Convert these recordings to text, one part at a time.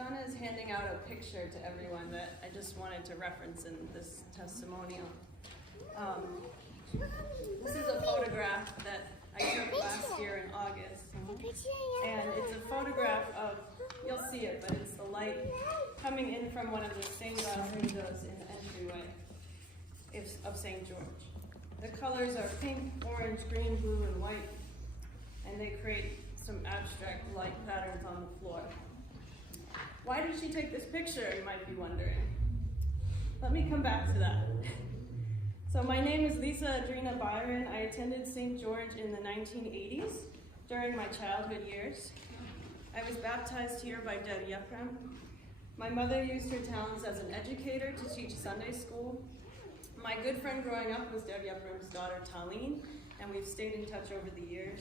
Donna is handing out a picture to everyone that I just wanted to reference in this testimonial. This is a photograph that I took last year in August. And it's a photograph of, you'll see it, but it's the light coming in from one of the stained glass windows in the entryway of St. George. The colors are pink, orange, green, blue, and white, and they create some abstract light patterns on the floor. Why did she take this picture, you might be wondering? Let me come back to that. So my name is Lisa Adrina Byron. I attended St. George in the 1980s during my childhood years. I was baptized here by Deb Yepram. My mother used her talents as an educator to teach Sunday school. My good friend growing up was Deb Yepram's daughter, Talene, and we've stayed in touch over the years.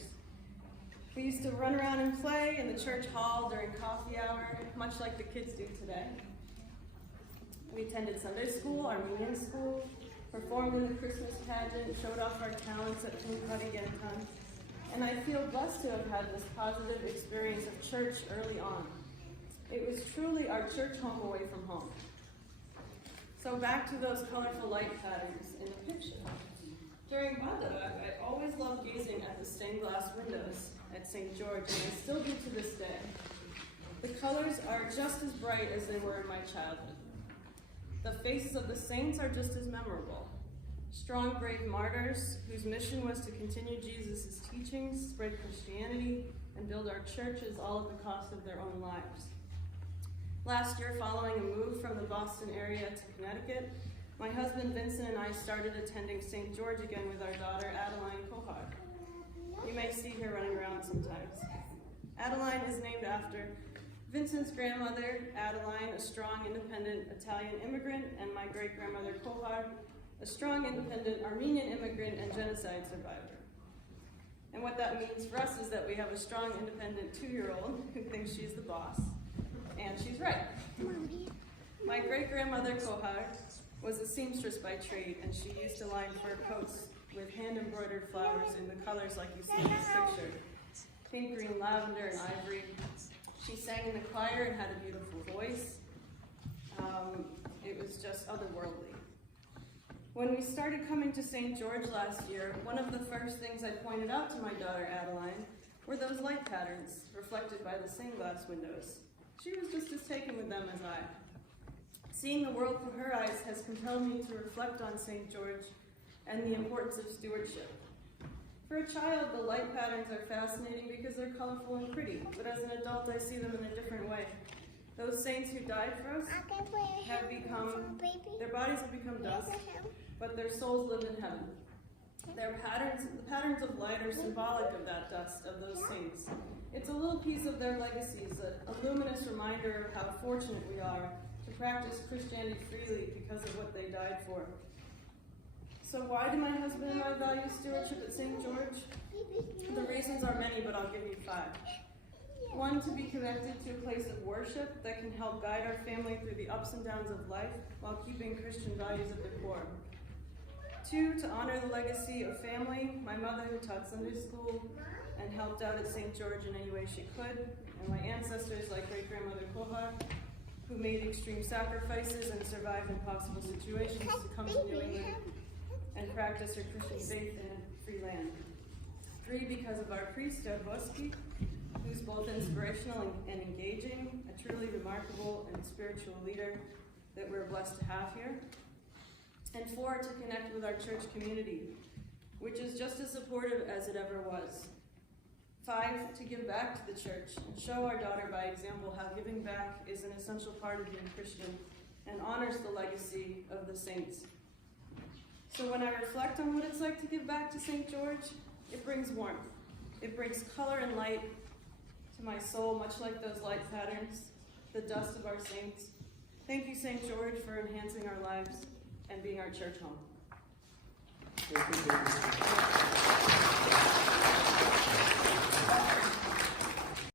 We used to run around and play in the church hall during coffee hour, much like the kids do today. We attended Sunday school, Armenian school, performed in the Christmas pageant, showed off our talents at Tunkadigentan, and I feel blessed to have had this positive experience of church early on. It was truly our church home away from home. So back to those colorful light patterns in the picture. During Banda, I always loved gazing at the stained glass windows at St. George, and I still do to this day. The colors are just as bright as they were in my childhood. The faces of the saints are just as memorable. Strong, brave martyrs whose mission was to continue Jesus' teachings, spread Christianity, and build our churches all at the cost of their own lives. Last year, following a move from the Boston area to Connecticut, my husband Vincent and I started attending St. George again with our daughter Adeline Kohar. You may see her running around sometimes. Adeline is named after Vincent's grandmother, Adeline, a strong, independent Italian immigrant, and my great-grandmother, Kohar, a strong, independent Armenian immigrant and genocide survivor. And what that means for us is that we have a strong, independent 2-year-old who thinks she's the boss, and she's right. My great-grandmother, Kohar, was a seamstress by trade, and she used to line fur coats with hand-embroidered flowers in the colors like you see in this picture. Pink, green, lavender, and ivory. She sang in the choir and had a beautiful voice. It was just otherworldly. When we started coming to St. George last year, one of the first things I pointed out to my daughter Adeline were those light patterns reflected by the stained glass windows. She was just as taken with them as I. Seeing the world through her eyes has compelled me to reflect on St. George and the importance of stewardship. For a child, the light patterns are fascinating because they're colorful and pretty, but as an adult, I see them in a different way. Those saints who died for us have become, their bodies have become dust, but their souls live in heaven. The patterns of light are symbolic of that dust, of those saints. It's a little piece of their legacies, a luminous reminder of how fortunate we are to practice Christianity freely because of what they died for. So why do my husband and I value stewardship at St. George? The reasons are many, but I'll give you 5. 1, to be connected to a place of worship that can help guide our family through the ups and downs of life while keeping Christian values at the core. 2, to honor the legacy of family, my mother who taught Sunday school and helped out at St. George in any way she could, and my ancestors like great-grandmother Kohar, who made extreme sacrifices and survived impossible situations to come to New England and practice her Christian faith in a free land. 3, because of our priest, Deb Boski, who's both inspirational and engaging, a truly remarkable and spiritual leader that we're blessed to have here. And 4, to connect with our church community, which is just as supportive as it ever was. 5, to give back to the church and show our daughter by example how giving back is an essential part of being Christian and honors the legacy of the saints. So when I reflect on what it's like to give back to St. George, it brings warmth. It brings color and light to my soul, much like those light patterns, the dust of our saints. Thank you, St. George, for enhancing our lives and being our church home. Thank you.